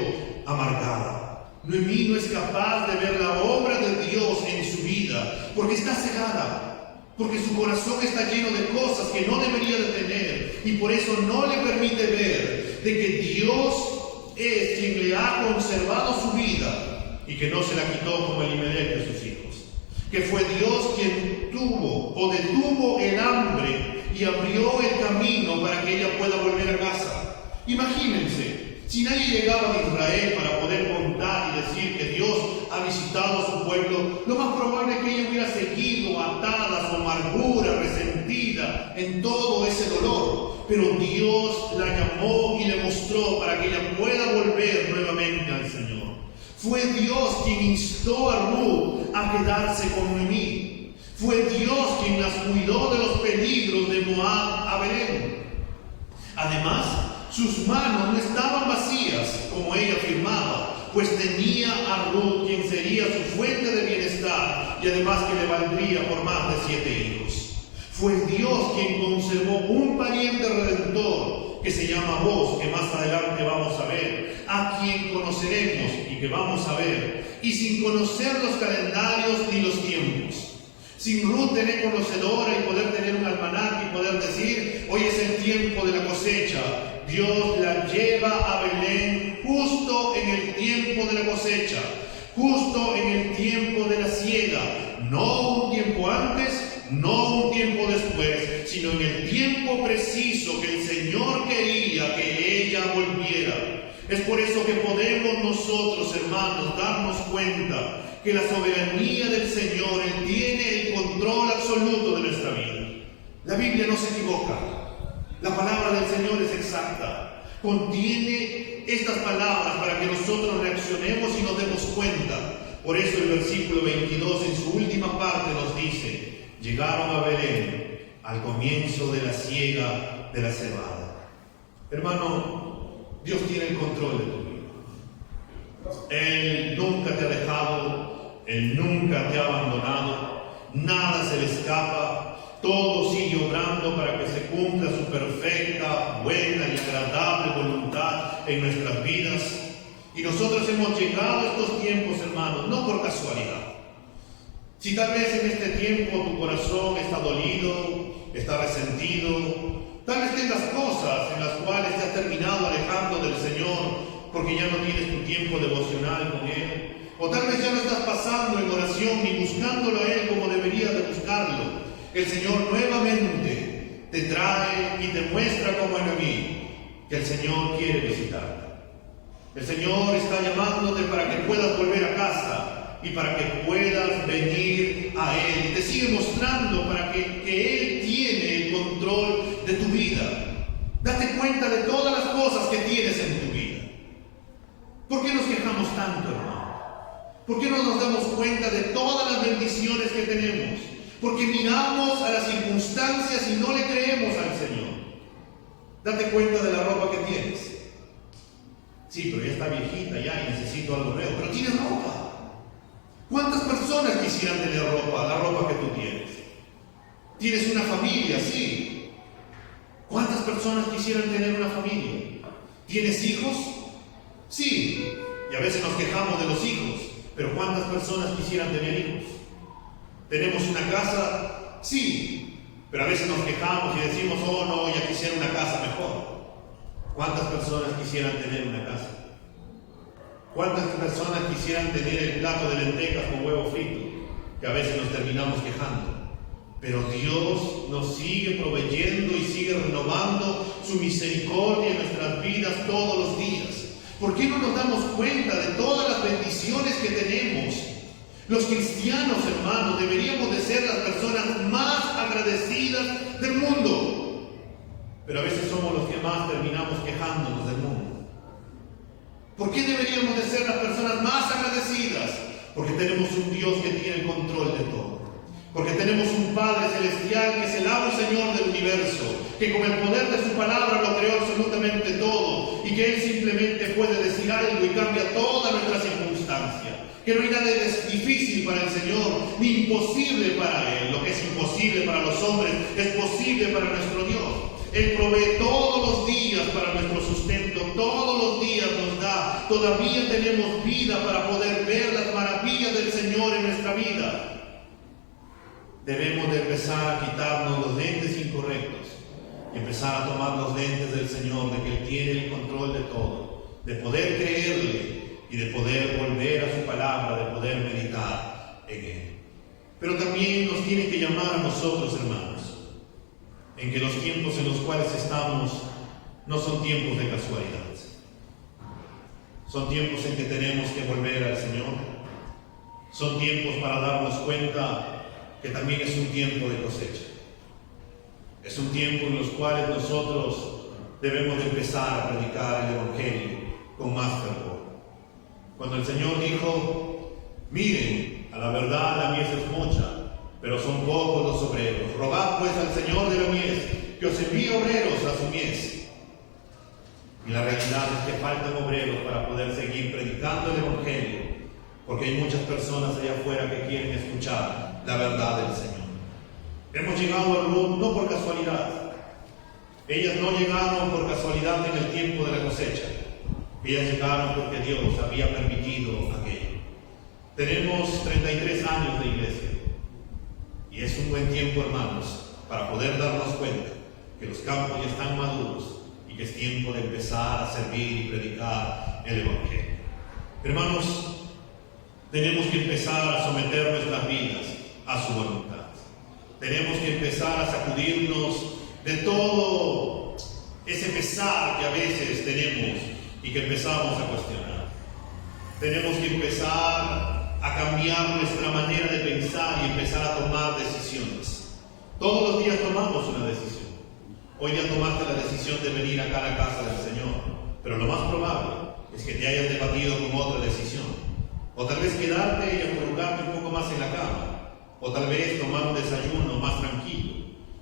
amargada. Noemí no es capaz de ver la obra de Dios en su vida, porque está cegada, porque su corazón está lleno de cosas que no debería de tener, y por eso no le permite ver de que Dios es quien le ha conservado su vida y que no se la quitó como Elimelech de sus hijos. Que fue Dios quien tuvo o detuvo el hambre y abrió el camino para que ella pueda volver a casa. Imagínense, si nadie llegaba de Israel para poder contar y decir que Dios ha visitado a su pueblo, lo más probable es que ella hubiera seguido atada a su amargura, resentida en todo ese dolor. Pero Dios la llamó y le mostró para que ella pueda volver nuevamente al Señor. Fue Dios quien instó a Ruth a quedarse con Noemí. Fue Dios quien las cuidó de los peligros de Moab a Belén. Además, sus manos no estaban vacías, como ella afirmaba, pues tenía a Ruth, quien sería su fuente de bienestar, y además que le valdría por más de 7 hijos. Fue Dios quien conservó un pariente redentor que se llama Boaz, que más adelante vamos a ver, a quien conoceremos y que vamos a ver, y sin conocer los calendarios ni los tiempos. Sin Ruth tener conocedora y poder tener un almanaque y poder decir: hoy es el tiempo de la cosecha, Dios la lleva a Belén justo en el tiempo de la cosecha, justo en el tiempo de la siega, no un tiempo antes, no un tiempo después, sino en el tiempo preciso que el Señor quería que ella volviera. Es por eso que podemos nosotros, hermanos, darnos cuenta que la soberanía del Señor, Él tiene el control absoluto de nuestra vida. La Biblia no se equivoca. La palabra del Señor es exacta. Contiene estas palabras para que nosotros reaccionemos y nos demos cuenta. Por eso el versículo 22 en su última parte nos dice: llegaron a Belén al comienzo de la siega de la cebada. Hermano, Dios tiene el control de tu vida. Él nunca te ha dejado, Él nunca te ha abandonado, nada se le escapa. Todo sigue obrando para que se cumpla su perfecta, buena y agradable voluntad en nuestras vidas. Y nosotros hemos llegado a estos tiempos, hermanos, no por casualidad. Si tal vez en este tiempo tu corazón está dolido, está resentido, tal vez tengas cosas en las cuales te has terminado alejando del Señor porque ya no tienes tu tiempo devocional con Él. O tal vez ya no estás pasando en oración ni buscándolo a Él como deberías de buscarlo. El Señor nuevamente te trae y te muestra como enemigo que el Señor quiere visitarte. El Señor está llamándote para que puedas volver a casa y para que puedas venir a Él. Y te sigue mostrando para que Él tiene el control de tu vida. Date cuenta de todas las cosas que tienes en tu vida. ¿Por qué nos quejamos tanto, hermano? ¿Por qué no nos damos cuenta de todas las bendiciones que tenemos? Porque miramos a las circunstancias y no le creemos al Señor. Date cuenta de la ropa que tienes. Sí, pero ya está viejita ya y necesito algo nuevo. Pero tienes ropa. ¿Cuántas personas quisieran tener ropa, la ropa que tú tienes? Tienes una familia, sí. ¿Cuántas personas quisieran tener una familia? ¿Tienes hijos? Sí. Y a veces nos quejamos de los hijos. Pero ¿cuántas personas quisieran tener hijos? ¿Tenemos una casa? Sí. Pero a veces nos quejamos y decimos: oh no, ya quisiera una casa mejor. ¿Cuántas personas quisieran tener una casa? ¿Cuántas personas quisieran tener el plato de lentejas con huevo frito? Que a veces nos terminamos quejando. Pero Dios nos sigue proveyendo y sigue renovando su misericordia en nuestras vidas todos los días. ¿Por qué no nos damos cuenta de todas las bendiciones que tenemos? Los cristianos, hermanos, deberíamos de ser las personas más agradecidas del mundo. Pero a veces somos los que más terminamos quejándonos del mundo. ¿Por qué deberíamos de ser las personas más agradecidas? Porque tenemos un Dios que tiene el control de todo. Porque tenemos un Padre celestial que es el amo y Señor del universo, que con el poder de su palabra lo creó absolutamente todo, y que Él simplemente puede decir algo y cambia toda nuestra circunstancia. Que no hay nada difícil para el Señor, ni imposible para Él. Lo que es imposible para los hombres es posible para nuestro Dios. Él provee todos los días para nuestro sustento, todos los días nos da. Todavía tenemos vida para poder ver las maravillas del Señor en nuestra vida. Debemos de empezar a quitarnos los lentes incorrectos y empezar a tomar los lentes del Señor, de que Él tiene el control de todo, de poder creerle y de poder volver a su palabra, de poder meditar en Él. Pero también nos tiene que llamar a nosotros, hermanos, en que los tiempos en los cuales estamos no son tiempos de casualidad. Son tiempos en que tenemos que volver al Señor. Son tiempos para darnos cuenta que también es un tiempo de cosecha. Es un tiempo en los cuales nosotros debemos de empezar a predicar el Evangelio con más fervor. Cuando el Señor dijo: miren, a la verdad la mies es mucha, pero son pocos los obreros. Rogad pues al Señor de la mies que os envíe obreros a su mies. Y la realidad es que faltan obreros para poder seguir predicando el Evangelio, porque hay muchas personas allá afuera que quieren escuchar la verdad del Señor. Hemos llegado a Ruth no por casualidad. Ellas no llegaron por casualidad en el tiempo de la cosecha. Ellas llegaron porque Dios había permitido aquello. Tenemos 33 años de iglesia. Y es un buen tiempo, hermanos, para poder darnos cuenta que los campos ya están maduros y que es tiempo de empezar a servir y predicar el Evangelio. Hermanos, tenemos que empezar a someter nuestras vidas a su voluntad. Tenemos que empezar a sacudirnos de todo ese pesar que a veces tenemos y que empezamos a cuestionar. Tenemos que empezar a cambiar nuestra manera de pensar y empezar a tomar decisiones. Todos los días tomamos una decisión. Hoy ya tomaste la decisión de venir acá a la casa del Señor, pero lo más probable es que te hayas debatido con otra decisión. O tal vez quedarte y acurrucarte un poco más en la cama. O tal vez tomar un desayuno más tranquilo.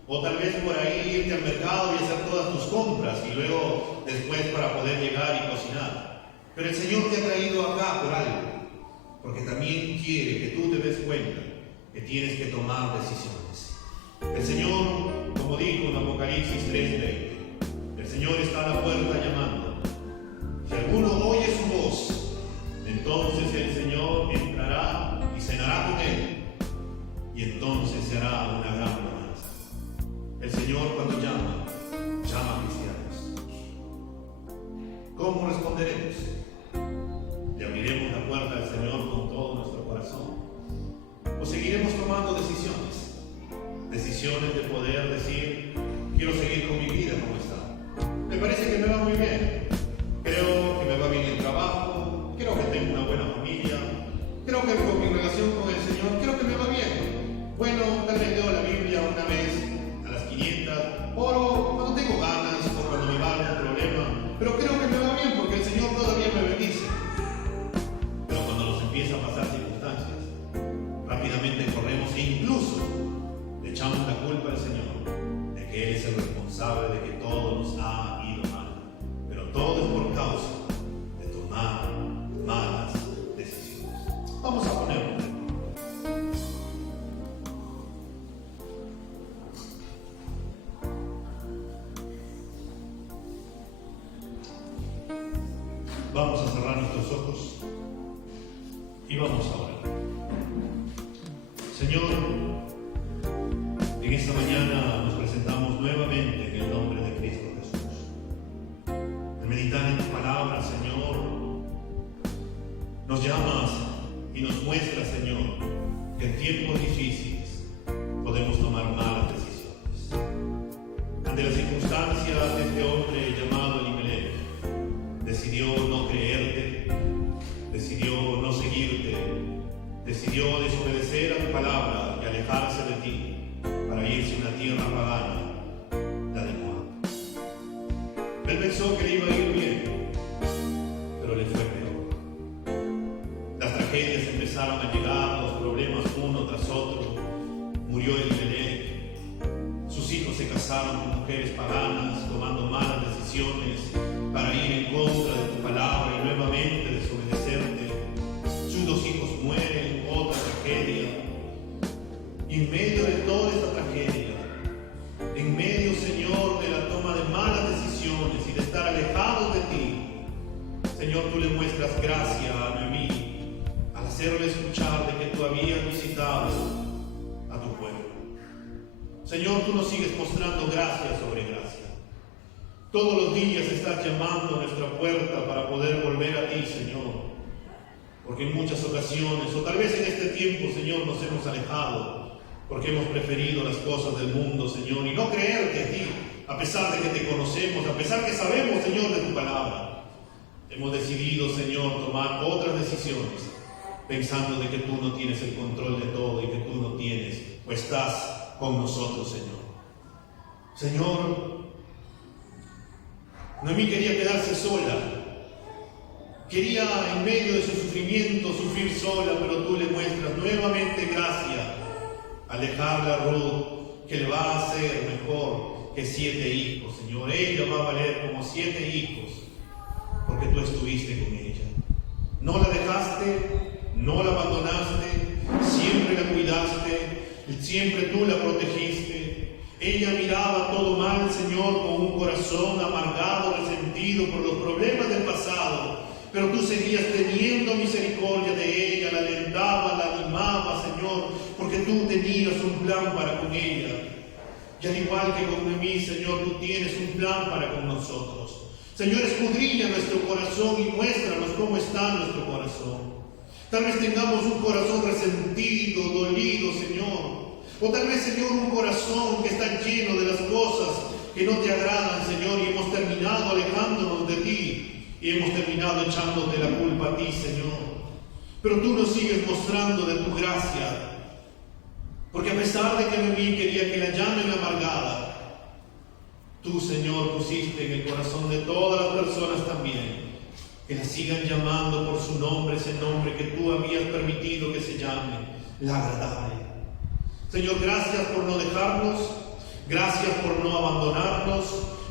O tal vez por ahí irte al mercado y hacer todas tus compras y luego después para poder llegar y cocinar. Pero el Señor te ha traído acá por algo, porque también quiere que tú te des cuenta que tienes que tomar decisiones. El Señor, como dijo en Apocalipsis 3:20, el Señor está a la puerta llamando. Si alguno oye su voz, entonces el Señor entrará y cenará con él, y entonces se hará una gran bonanza. El Señor, cuando llama a cristianos. ¿Cómo responderemos? ¿Le abriremos la puerta al Señor con todo nuestro corazón? ¿O seguiremos tomando decisiones? Decisiones de poder decir, quiero seguir con mi vida como está. Me parece que me va muy bien. Creo que me va bien el trabajo. Creo que tengo una buena familia. Creo que con mi relación con el Señor, creo que me va bien. Bueno, tal vez leo la Biblia una vez a las 500, oro cuando tengo ganas o cuando me va algún problema. Pero creo que me va bien porque el Señor todavía me bendice. Pero cuando nos empieza a pasar circunstancias, rápidamente corremos e incluso le echamos la culpa al Señor de que Él es el responsable de que todo nos ha ido mal. Pero todo es por causa de tomar malas decisiones. Vamos a ponerlo. Vamos a cerrar nuestros ojos y vamos a orar. Señor, en esta mañana nos presentamos nuevamente en el nombre de Cristo Jesús. Al meditar en tu palabra, Señor, nos llamas y nos muestras, Señor, que en tiempos difíciles podemos tomar malas decisiones. Ante las circunstancias de este hombre llamado Elimelech, decidió no creerte, decidió no seguirte, decidió desobedecer a tu palabra y alejarse de ti para irse a una tierra pagana, la de Moab. Él pensó que le iba a ir bien, pero le fue peor. Las tragedias empezaron a llegar, los problemas uno tras otro. Murió Elimelech, sus hijos se casaron con mujeres paganas, tomando malas decisiones para ir en contra de tu palabra y nuevamente desobedecerte. Sus 2 hijos mueren, otra tragedia. Y en medio de toda esta tragedia, en medio, Señor, de la toma de malas decisiones y de estar alejados de ti, Señor, tú le muestras gracia a Noemí al hacerle escuchar de que tú habías visitado a tu pueblo. Señor, tú nos sigues mostrando gracia sobre gracia. Todos los días estás llamando a nuestra puerta para poder volver a ti, Señor. Porque en muchas ocasiones, o tal vez en este tiempo, Señor, nos hemos alejado, porque hemos preferido las cosas del mundo, Señor, y no creerte a ti, a pesar de que te conocemos, a pesar que sabemos, Señor, de tu palabra. Hemos decidido, Señor, tomar otras decisiones, pensando de que tú no tienes el control de todo y que tú no tienes, o estás con nosotros, Señor. Señor, Noemí quería quedarse sola, quería en medio de su sufrimiento sufrir sola, pero tú le muestras nuevamente gracia al dejarla a Ruth, que le va a hacer mejor que 7 hijos, Señor. Ella va a valer como 7 hijos, porque tú estuviste con ella. No la dejaste, no la abandonaste, siempre la cuidaste, siempre tú la protegiste. Ella miraba todo mal, Señor, con un corazón amargado, resentido por los problemas del pasado, pero tú seguías teniendo misericordia de ella, la alentaba, la animaba, Señor, porque tú tenías un plan para con ella. Y al igual que con Noemí, Señor, tú tienes un plan para con nosotros. Señor, escudriña nuestro corazón y muéstranos cómo está nuestro corazón. Tal vez tengamos un corazón resentido, dolido, Señor. O tal vez, Señor, un corazón que está lleno de las cosas que no te agradan, Señor, y hemos terminado alejándonos de ti. y hemos terminado echándote la culpa a ti, Señor. Pero tú nos sigues mostrando de tu gracia, porque a pesar de que Noemí quería que la llamen amargada, tú, Señor, pusiste en el corazón de todas las personas también que la sigan llamando por su nombre, ese nombre que tú habías permitido que se llame, la agradable. Señor, gracias por no dejarnos, gracias por no abandonarnos,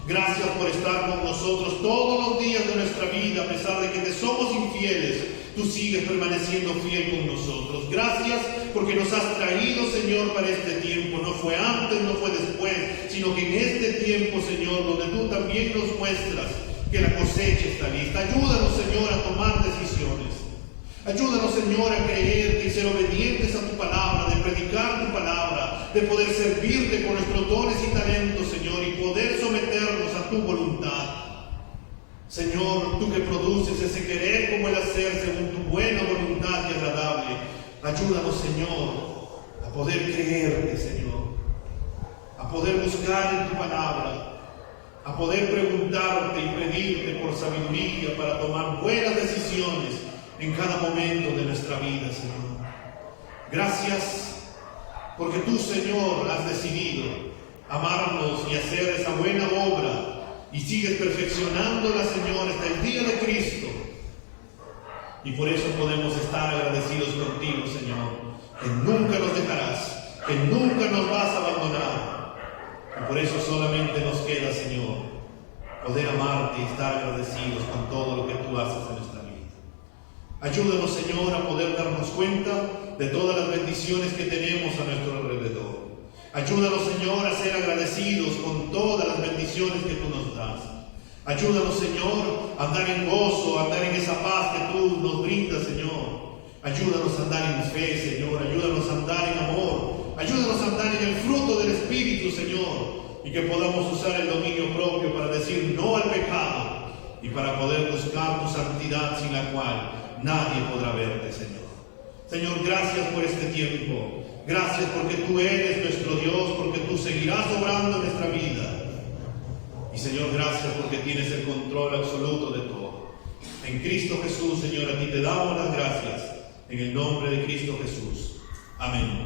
gracias por estar con nosotros todos los días de nuestra vida, a pesar de que te somos infieles. Tú sigues permaneciendo fiel con nosotros. Gracias porque nos has traído, Señor, para este tiempo. No fue antes, no fue después, sino que en este tiempo, Señor, donde tú también nos muestras que la cosecha está lista. Ayúdanos, Señor, a tomar decisiones. Ayúdanos, Señor, a creerte y ser obedientes a tu palabra, de predicar tu palabra, de poder servirte con nuestros dones y talentos, Señor, y poder someternos a tu voluntad. Señor, tú que produces ese querer como el hacer según tu buena voluntad y agradable, ayúdanos, Señor, a poder creerte, Señor, a poder buscar en tu palabra, a poder preguntarte y pedirte por sabiduría para tomar buenas decisiones en cada momento de nuestra vida, Señor. Gracias porque tú, Señor, has decidido amarnos y hacer esa buena obra, y sigues perfeccionándola, Señor, hasta el día de Cristo. Y por eso podemos estar agradecidos contigo, Señor, que nunca nos dejarás, que nunca nos vas a abandonar. Y por eso solamente nos queda, Señor, poder amarte y estar agradecidos con todo lo que tú haces en nuestra vida. Ayúdanos, Señor, a poder darnos cuenta de todas las bendiciones que tenemos a nuestro alrededor. Ayúdanos, Señor, a ser agradecidos con todas las bendiciones que tú nos das. Ayúdanos, Señor, a andar en gozo, a andar en esa paz que tú nos brindas, Señor. Ayúdanos a andar en fe, Señor. Ayúdanos a andar en amor. Ayúdanos a andar en el fruto del Espíritu, Señor. Y que podamos usar el dominio propio para decir no al pecado y para poder buscar tu santidad, sin la cual nadie podrá verte, Señor. Señor, gracias por este tiempo. Gracias porque tú eres nuestro Dios, porque tú seguirás obrando en nuestra vida. Y Señor, gracias porque tienes el control absoluto de todo. En Cristo Jesús, Señor, a ti te damos las gracias. En el nombre de Cristo Jesús. Amén.